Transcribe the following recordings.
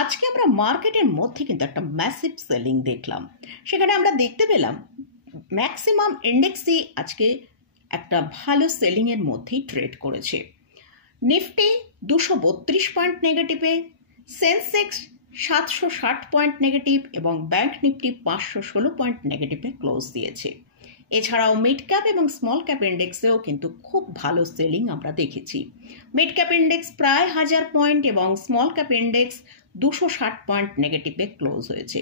আজকে আমরা মার্কেটের মধ্যে কিন্তু একটা ম্যাসিভ সেলিং দেখলাম। সেখানে আমরা দেখতে পেলাম ম্যাক্সিমাম ইন্ডেক্সই আজকে একটা ভালো সেলিংয়ের মধ্যেই ট্রেড করেছে। নিফটি 232 পয়েন্ট নেগেটিভে, সেন্সেক্স 760 পয়েন্ট নেগেটিভ এবং ব্যাংক নিফটি 516 পয়েন্ট নেগেটিভে ক্লোজ দিয়েছে। এছাড়াও মিড ক্যাপ এবং স্মল ক্যাপ ইন্ডেক্সেও কিন্তু খুব ভালো সেলিং আমরা দেখেছি। মিড ক্যাপ ইন্ডেক্স প্রায় 1000 পয়েন্ট এবং স্মল ক্যাপ ইন্ডেক্স 260 পয়েন্ট নেগেটিভে ক্লোজ হয়েছে।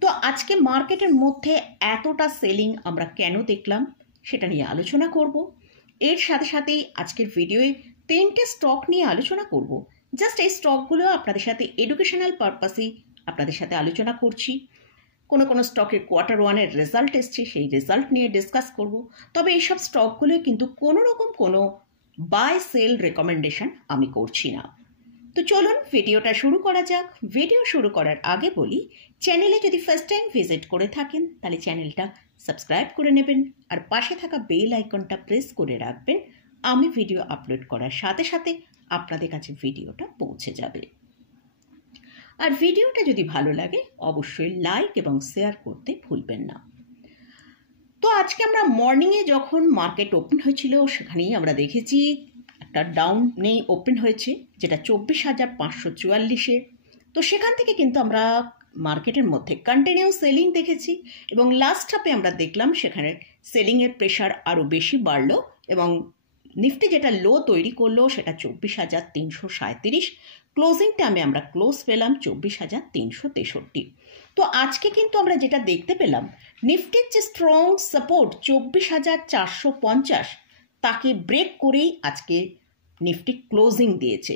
তো আজকে মার্কেটের মধ্যে এতটা সেলিং আমরা কেন দেখলাম সেটা নিয়ে আলোচনা করব। এর সাথে সাথেই আজকের ভিডিওয়ে 3টে স্টক নিয়ে আলোচনা করব। জাস্ট এই স্টকগুলো আপনাদের সাথে এডুকেশনাল পারপাসেই আপনাদের সাথে আলোচনা করছি। কোনো স্টকের Q1 রেজাল্ট এসছে, সেই রেজাল্ট নিয়ে ডিসকাস করব। তবে এইসব স্টকগুলো কিন্তু কোনো রকম কোনো বাই সেল রেকমেন্ডেশন আমি করছি না। তো চলুন ভিডিওটা শুরু করা যাক। ভিডিও শুরু করার আগে বলি, চ্যানেলে যদি ফার্স্ট টাইম ভিজিট করে থাকেন তাহলে চ্যানেলটা সাবস্ক্রাইব করে নেবেন আর পাশে থাকা বেল আইকনটা প্রেস করে রাখবেন। আমি ভিডিও আপলোড করার সাথে সাথে আপনাদের কাছে ভিডিওটা পৌঁছে যাবে। আর ভিডিওটা যদি ভালো লাগে অবশ্যই লাইক এবং শেয়ার করতে ভুলবেন না। তো আজকে আমরা মর্নিংয়ে যখন মার্কেট ওপেন হয়েছিল সেখানেই আমরা দেখেছি একটা ডাউনেই ওপেন হয়েছে, যেটা 24,544-এ। তো সেখান থেকে কিন্তু আমরা মার্কেটের মধ্যে কন্টিনিউ সেলিং দেখেছি এবং লাস্ট হাফে আমরা দেখলাম সেখানে সেলিংয়ের প্রেশার আরও বেশি বাড়লো এবং নিফটি যেটা লো তৈরি করলো সেটা 24,337। ক্লোজিং টাইমে আমরা ক্লোজ পেলাম 24,363। তো আজকে কিন্তু আমরা যেটা দেখতে পেলাম, নিফটির যে স্ট্রং সাপোর্ট 24,450 তাকে ব্রেক করেই আজকে নিফটি ক্লোজিং দিয়েছে।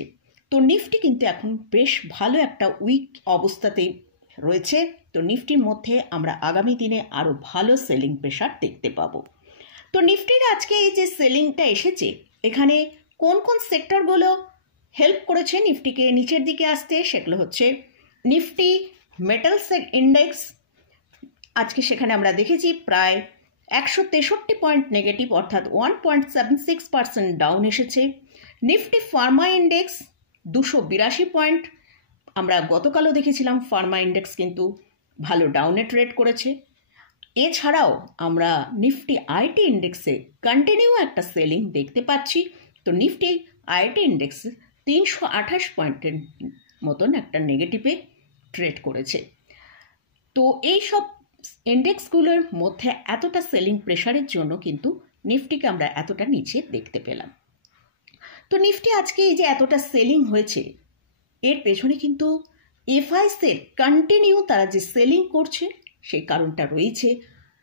তো নিফটি কিন্তু এখন বেশ ভালো একটা উইক অবস্থাতে রয়েছে। তো নিফটির মধ্যে আমরা আগামী দিনে আরও ভালো সেলিং প্রেশার দেখতে পাবো। তো নিফটির আজকে এই যে সেলিংটা এসেছে, এখানে কোন কোন সেক্টরগুলো হেল্প করেছে নিফটিকে নিচের দিকে আসতে, সেগুলো হচ্ছে নিফটি মেটালস ইন্ডেক্স। আজকে সেখানে আমরা দেখেছি প্রায় 163 পয়েন্ট নেগেটিভ, অর্থাৎ 1.76% ডাউন এসেছে। Nifty Pharma index 282 point. আমরা গতকালও দেখেছিলাম ফার্মা ইন্ডেক্স কিন্তু ভালো ডাউনে ট্রেড করেছে। এছাড়াও আমরা নিফটি আইটি ইন্ডেক্সে কন্টিনিউ একটা সেলিং দেখতে পাচ্ছি। তো নিফটি আইটি ইন্ডেক্স 328 পয়েন্টের মতন একটা নেগেটিভে ট্রেড করেছে। তো এই সব ইন্ডেক্সগুলোর মধ্যে এতটা সেলিং প্রেশারের জন্য কিন্তু নিফটিকে আমরা এতটা নিচে দেখতে পেলাম। তো নিফটি আজকে এই যে এতটা সেলিং হয়েছে, এর পেছনে কিন্তু এফআইসের কন্টিনিউ তারা যে সেলিং করছে সেই কারণটা রয়েছে।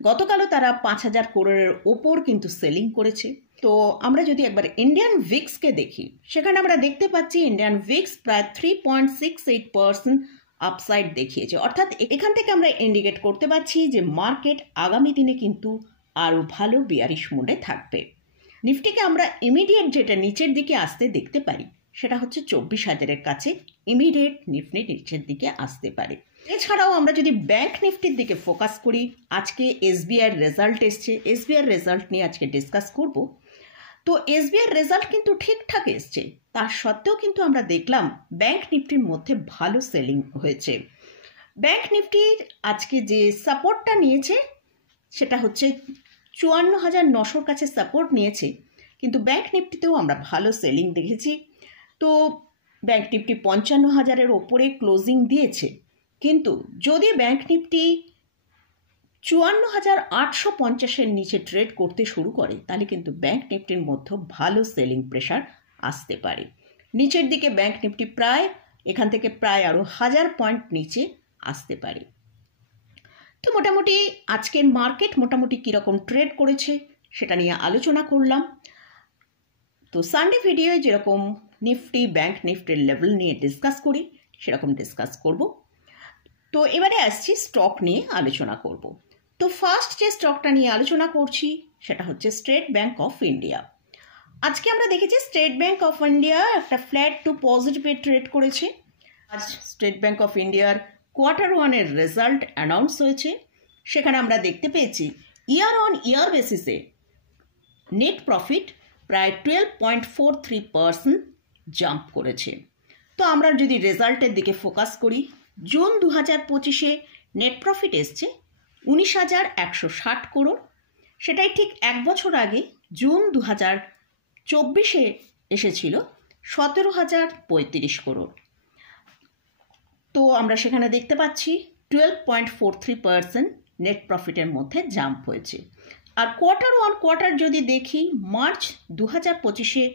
গতকালও তারা 5,000 করোড়ের ওপর কিন্তু সেলিং করেছে। তো আমরা যদি একবার ইন্ডিয়ান ভিক্সকে দেখি, সেখানে আমরা দেখতে পাচ্ছি ইন্ডিয়ান ভিক্স প্রায় 3.68% আপসাইড দেখিয়েছে। অর্থাৎ এখান থেকে আমরা ইন্ডিকেট করতে পারছি যে মার্কেট আগামী দিনে কিন্তু আরও ভালো বিয়ারিশ মোডে থাকবে। নিফটিকে আমরা ইমিডিয়েট যেটা নিচের দিকে আসতে দেখতে পারি সেটা হচ্ছে 24,000-এর কাছে ইমিডিয়েট নিফটি নিচের দিকে আসতে পারে। এছাড়াও আমরা যদি ব্যাংক নিফটির দিকে ফোকাস করি, আজকে এসবিআইয়ের রেজাল্ট এসছে। এসবিআইয়ের রেজাল্ট নিয়ে আজকে ডিসকাস করব। তো এসবিআইয়ের রেজাল্ট কিন্তু ঠিকঠাক এসছে, তার সত্ত্বেও কিন্তু আমরা দেখলাম ব্যাংক নিফটির মধ্যে ভালো সেলিং হয়েছে। ব্যাংক নিফটির আজকে যে সাপোর্টটা নিয়েছে সেটা হচ্ছে 54,900-র কাছে সাপোর্ট নিয়েছে, কিন্তু ব্যাংক নিফটিতেও আমরা ভালো সেলিং দেখেছি। তো ব্যাংক নিফটি 55,000-এর ওপরে ক্লোজিং দিয়েছে, কিন্তু যদি ব্যাংক নিফটি 54,850-এর নিচে ট্রেড করতে শুরু করে তাহলে কিন্তু ব্যাংক নিফটির মধ্যে ভালো সেলিং প্রেশার আসতে পারে। নিচের দিকে ব্যাংক নিফটি প্রায় এখান থেকে প্রায় আরও 1000 পয়েন্ট নিচে আসতে পারে। তো মোটামুটি আজকের মার্কেট মোটামুটি কীরকম ট্রেড করেছে সেটা নিয়ে আলোচনা করলাম। তো সানডে ভিডিওয়ে যেরকম নিফটি ব্যাংক নিফটির লেভেল নিয়ে ডিসকাস করি সেরকম ডিসকাস করব। তো এবারে আসছি স্টক নিয়ে আলোচনা করব। তো ফার্স্ট যে স্টকটা নিয়ে আলোচনা করছি সেটা হচ্ছে স্টেট ব্যাংক অফ ইন্ডিয়া। আজকে আমরা দেখেছি স্টেট ব্যাংক অফ ইন্ডিয়া একটা ফ্ল্যাট টু পজিটিভে ট্রেড করেছে। আজ স্টেট ব্যাংক অফ ইন্ডিয়ার Q1 রেজাল্ট অ্যানাউন্স হয়েছে। সেখানে আমরা দেখতে পেয়েছি ইয়ার অন ইয়ার বেসিসে নেট প্রফিট প্রায় 12.43% জাম্প করেছে। তো আমরা যদি রেজাল্টের দিকে ফোকাস করি, জুন 2025-এ নেট প্রফিট এসছে 19,160 করোড়। সেটাই ঠিক এক বছর আগে জুন 2024-এ এসেছিল 17,035 করোড়। তো আমরা সেখানে দেখতে পাচ্ছি 12.43% নেট প্রফিটের মধ্যে জাম্প হয়েছে। আর কোয়ার্টার অন কোয়ার্টার যদি দেখি, মার্চ 2025-এ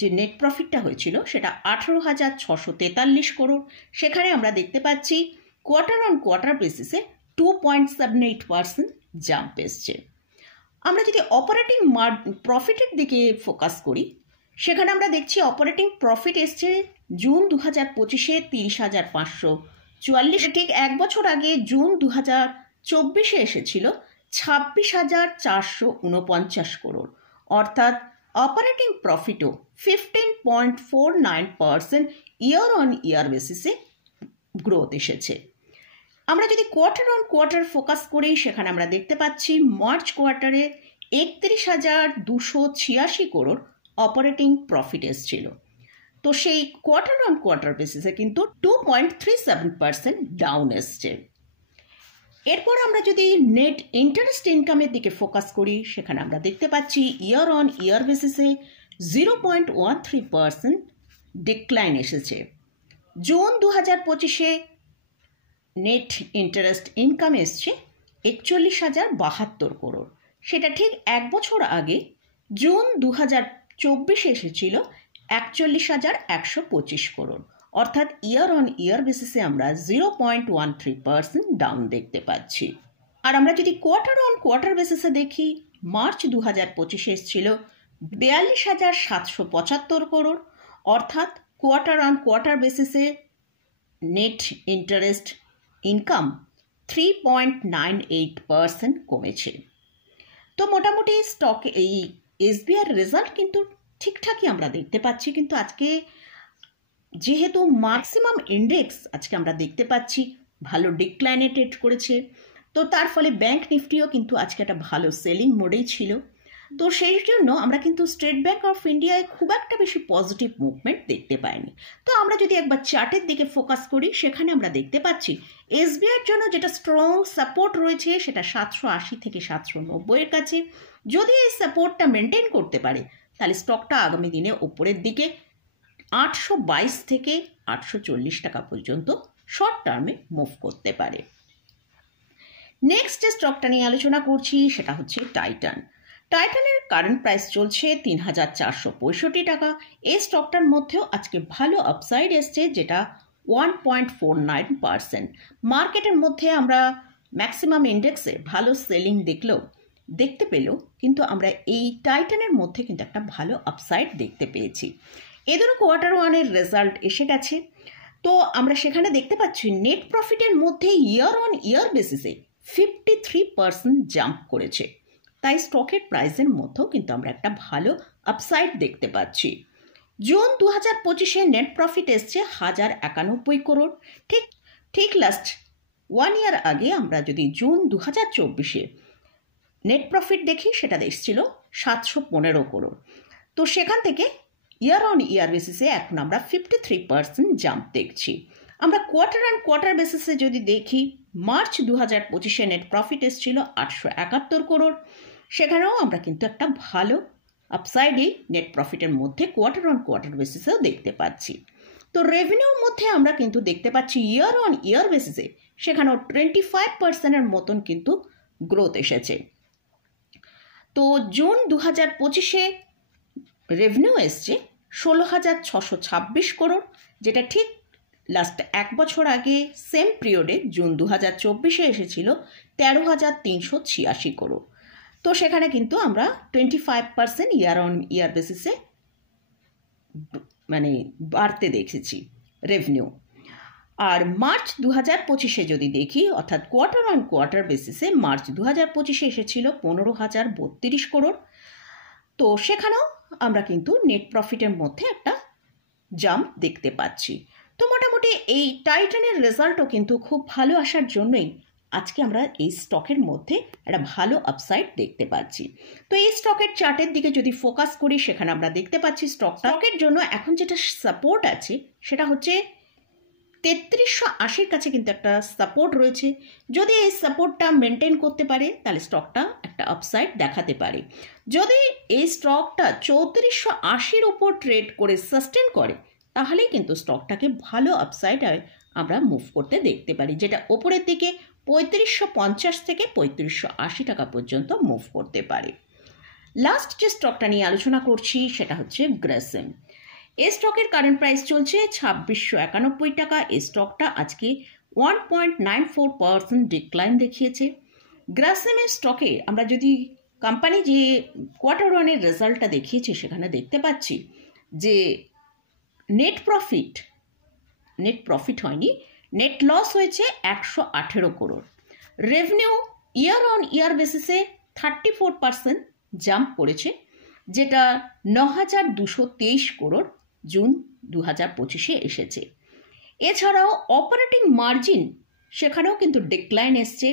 যে নেট প্রফিটটা হয়েছিল সেটা 18,643 করোড়। সেখানে আমরা দেখতে পাচ্ছি কোয়ার্টার অন কোয়ার্টার বেসিসে 2.78% জাম্প এসছে। আমরা যদি অপারেটিং প্রফিটের দিকে ফোকাস করি, সেখানে আমরা দেখছি অপারেটিং প্রফিট এসছে জুন 2025-এ 30,544। ঠিক এক বছর আগে জুন 2024-এ এসেছিল 26,449 করোড়। অর্থাৎ অপারেটিং প্রফিটও 15.49% ইয়ার অন ইয়ার বেসিসে গ্রোথ এসেছে। আমরা যদি কোয়ার্টার অন কোয়ার্টার ফোকাস করি, সেখানে আমরা দেখতে পাচ্ছি মার্চ কোয়ার্টারে 31,286 করোড় অপারেটিং প্রফিট এসেছিল। তো সেই কোয়ার্টার অন কোয়ার্টার বেসিসে কিন্তু 2.37% ডাউন এসছে। এরপর আমরা যদি নেট ইন্টারেস্ট ইনকামের দিকে ফোকাস করি, সেখানে আমরা দেখতে পাচ্ছি ইয়ার অন ইয়ার বেসিসে 0.13% ডিক্লাইন এসেছে। জুন 2025-এ নেট ইন্টারেস্ট ইনকাম এসছে 41,072 করোড়। সেটা ঠিক এক বছর আগে জুন 2024-এ এসেছিল 41,125 করোড়। অর্থাৎ ইয়ার অন ইয়ার বেসিসে আমরা 0.13% ডাউন দেখতে পাচ্ছি। আর আমরা যদি কোয়ার্টার অন কোয়ার্টার বেসিসে দেখি, মার্চ 2025-এ এসেছিল 42,775 করোড়। অর্থাৎ কোয়ার্টার অন কোয়ার্টার বেসিসে নেট ইন্টারেস্ট ইনকাম 3.98% কমেছে। তো মোটামুটি স্টক এই এসবিআর রেজাল্ট কিন্তু ঠিকঠাকই আমরা দেখতে পাচ্ছি। কিন্তু আজকে যেহেতু ম্যাক্সিমাম ইন্ডেক্স আজকে আমরা দেখতে পাচ্ছি ভালো ডিক্লাইনে ট্রেড করেছে, তো তার ফলে ব্যাংক নিফটিও কিন্তু আজকে একটা ভালো সেলিং মোডেই ছিল। তো সেই জন্য আমরা কিন্তু স্টেট ব্যাংক অফ ইন্ডিয়ায় খুব একটা বেশি পজিটিভ মুভমেন্ট দেখতে পাইনি। তো আমরা যদি একবার চার্টের দিকে ফোকাস করি, সেখানে আমরা দেখতে পাচ্ছি এসবিআইয়ের জন্য যেটা স্ট্রং সাপোর্ট রয়েছে সেটা 780 থেকে 790-এর কাছে। যদি এই সাপোর্টটা মেনটেন করতে পারে, তাহলে স্টকটা আগামী দিনে ওপরের দিকে 822 থেকে 840 টাকা পর্যন্ত শর্ট টার্মে মুভ করতে পারে। নেক্সট যে স্টকটা নিয়ে আলোচনা করছি সেটা হচ্ছে টাইটান। টাইটানের কারেন্ট প্রাইস চলছে 3,465 টাকা। এই স্টকটার মধ্যেও আজকে ভালো আপসাইড এসছে, যেটা 1.49%। মার্কেটের মধ্যে আমরা ম্যাক্সিমাম ইন্ডেক্সে ভালো সেলিং দেখতে পেলেও কিন্তু আমরা এই টাইটানের মধ্যে কিন্তু একটা ভালো আপসাইড দেখতে পেয়েছি। এদেরও কোয়ার্টার ওয়ানের রেজাল্ট এসে গেছে। তো আমরা সেখানে দেখতে পাচ্ছি নেট প্রফিটের মধ্যে ইয়ার অন ইয়ার বেসিসে 53% জাম্প করেছে। তাই স্টকের প্রাইসের মধ্যেও কিন্তু আমরা একটা ভালো আপসাইড দেখতে পাচ্ছি। জুন 2025-এ নেট প্রফিট এসছে 1,091 করোড়। ঠিক লাস্ট 1 ইয়ার আগে আমরা যদি জুন 2024-এ নেট প্রফিট দেখি, সেটা এসেছিল 715 করোড়। তো সেখান থেকে ইয়ার অন ইয়ার বেসিসে এখন আমরা 53% জাম্প দেখছি। আমরা কোয়ার্টার অন কোয়ার্টার বেসিসে যদি দেখি, মার্চ 2025-এ নেট প্রফিট এসেছিল 871 করোড়। সেখানেও আমরা কিন্তু একটা ভালো আপসাইডেই নেট প্রফিটের মধ্যে কোয়ার্টার অন কোয়ার্টার বেসিসেও দেখতে পাচ্ছি। তো রেভিনিউর মধ্যে আমরা কিন্তু দেখতে পাচ্ছি ইয়ার অন ইয়ার বেসিসে সেখানেও 25%-এর মতন কিন্তু গ্রোথ এসেছে। তো জুন 2025-এ রেভিনিউ এসছে 16,626 করোড়, যেটা ঠিক লাস্ট এক বছর আগে সেম পিরিয়ডে জুন 2024-এ এসেছিল 13,386 করোড়। তো সেখানে কিন্তু আমরা 25% ইয়ার অন ইয়ার বেসিসে মানে বাড়তে দেখেছি রেভিনিউ। আর মার্চ 2025-এ যদি দেখি, অর্থাৎ কোয়ার্টার অন কোয়ার্টার বেসিসে মার্চ 2025-এ এসেছিল 15,032 করোড়। তো সেখানেও আমরা কিন্তু নেট প্রফিটের মধ্যে একটা জাম্প দেখতে পাচ্ছি। তো মোটামুটি এই টাইটানের রেজাল্টও কিন্তু খুব ভালো আসার জন্যই আজকে আমরা এই স্টকের মধ্যে একটা ভালো আপসাইড দেখতে পাচ্ছি। তো এই স্টকের চার্টের দিকে যদি ফোকাস করি, সেখানে আমরা দেখতে পাচ্ছি স্টকের জন্য এখন যেটা সাপোর্ট আছে সেটা হচ্ছে 3380 কাছে কিন্তু একটা সাপোর্ট রয়েছে। যদি এই সাপোর্টটা মেনটেন করতে পারে তাহলে স্টকটা একটা আপসাইড দেখাতে পারে। যদি এই স্টকটা 3480 উপর ট্রেড করে সাস্টেন করে তাহলেই কিন্তু স্টকটাকে ভালো আপসাইড আমরা মুভ করতে দেখতে পারি, যেটা ওপরের দিকে 3550 থেকে 3580 টাকা পর্যন্ত মুভ করতে পারে। লাস্ট যে স্টকটা নিয়ে আলোচনা করছি সেটা হচ্ছে গ্রাসিম। এই স্টকের কারেন্ট প্রাইস চলছে 2691 টাকা। এই স্টকটা আজকে 1.94% ডিক্লাইন দেখিয়েছে। গ্রাসিমের স্টকে আমরা যদি কোম্পানি যে কোয়ার্টার ওয়ানের রেজাল্টটা দেখিয়েছে সেখানে দেখতে পাচ্ছি যে নেট প্রফিট হয়নি, নেট লস হয়েছে 118 করোড়। রেভিনিউ ইয়ার অন ইয়ার বেসিসে 34% জাম্প করেছে, যেটা 9223 করোড় জুন 2025 এসেছে। এছাড়াও অপারেটিং মার্জিন সেখানেও কিন্তু ডিক্লাইন এসছে,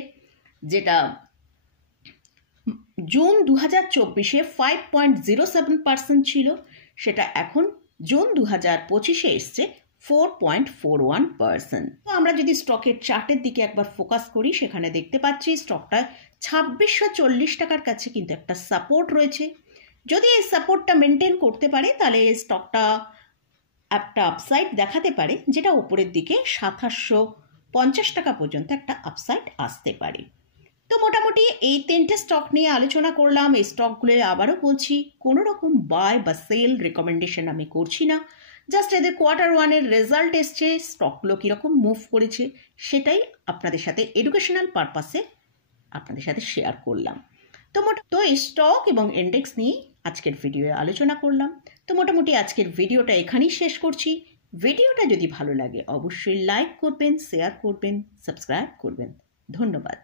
যেটা জুন 2024 5.07% ছিল, সেটা এখন জুন 2025 এসছে 4.41%। তো আমরা যদি স্টকের চার্টের দিকে একবার ফোকাস করি, সেখানে দেখতে পাচ্ছি স্টকটা 2640 টাকার কাছে কিন্তু একটা সাপোর্ট রয়েছে। যদি এই সাপোর্টটা মেনটেন করতে পারে তাহলে এই স্টকটা একটা আপসাইড দেখাতে পারে, যেটা উপরের দিকে 2750 টাকা পর্যন্ত একটা আপসাইড আসতে পারে। তো মোটামুটি এই 3টে স্টক নিয়ে আলোচনা করলাম। এই স্টকগুলো আবারও বলছি, কোনো রকম বাই বা সেল রেকমেন্ডেশন আমি করছি না, জাস্ট এদের কোয়ার্টার ওয়ানের রেজাল্ট এসছে, স্টকগুলো কীরকম মুভ করেছে সেটাই আপনাদের সাথে এডুকেশনাল পারপাসে আপনাদের সাথে শেয়ার করলাম। তো এই স্টক এবং ইন্ডেক্স নিয়ে আজকের ভিডিওয়ে আলোচনা করলাম। তো মোটামুটি আজকের ভিডিওটা এখানেই শেষ করছি। ভিডিওটা যদি ভালো লাগে অবশ্যই লাইক করবেন, শেয়ার করবেন, সাবস্ক্রাইব করবেন। ধন্যবাদ।